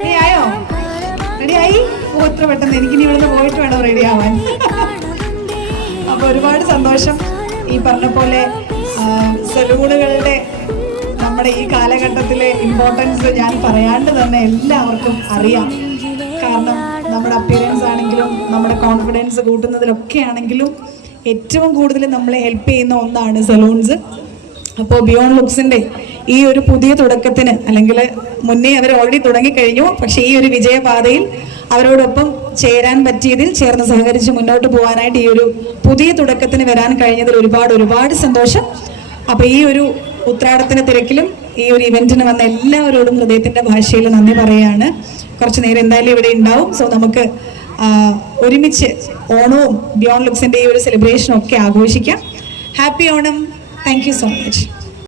റെഡിയായോ? റെഡിയായി? ഓ, എത്ര പെട്ടെന്ന്! എനിക്കിനി ഇവിടുന്ന് പോയിട്ട് വേണം റെഡി ആവാൻ. അപ്പൊ ഒരുപാട് സന്തോഷം. ഈ പറഞ്ഞ പോലെ സലൂണുകളുടെ നമ്മുടെ ഈ കാലഘട്ടത്തിലെ ഇമ്പോർട്ടൻസ് ഞാൻ പറയാണ്ട് തന്നെ എല്ലാവർക്കും അറിയാം. കാരണം നമ്മുടെ അപ്പിയറൻസ് ആണെങ്കിലും നമ്മുടെ കോൺഫിഡൻസ് കൂട്ടുന്നതിലൊക്കെ ആണെങ്കിലും ഏറ്റവും കൂടുതൽ നമ്മളെ ഹെൽപ്പ് ചെയ്യുന്ന ഒന്നാണ് സലൂൺസ്. അപ്പോൾ ബിയോണ്ട് ലുക്സിൻ്റെ ഈ ഒരു പുതിയ തുടക്കത്തിന്, അല്ലെങ്കിൽ മുന്നേ അവർ ഓൾറെഡി തുടങ്ങിക്കഴിഞ്ഞു, പക്ഷേ ഈ ഒരു വിജയപാതയിൽ അവരോടൊപ്പം ചേരാൻ പറ്റിയതിൽ, ചേർന്ന് സഹകരിച്ച് മുന്നോട്ട് പോകാനായിട്ട് ഈ ഒരു പുതിയ തുടക്കത്തിന് വരാൻ കഴിഞ്ഞതിൽ ഒരുപാട് സന്തോഷം. അപ്പോൾ ഈ ഒരു ഉത്രാടത്തിന് തിരക്കിലും ഈ ഒരു ഇവന്റിന് വന്ന എല്ലാവരോടും ഹൃദയത്തിന്റെ ഭാഷയിൽ നന്ദി പറയുകയാണ്. കുറച്ച് നേരം എന്തായാലും ഇവിടെ ഉണ്ടാവും. സോ നമുക്ക് ഒരുമിച്ച് ഓണവും ബിയോണ്ട് ലുക്സിന്റെ ഈ ഒരു സെലിബ്രേഷനും ഒക്കെ ആഘോഷിക്കാം. Happy Onam. Thank you so much.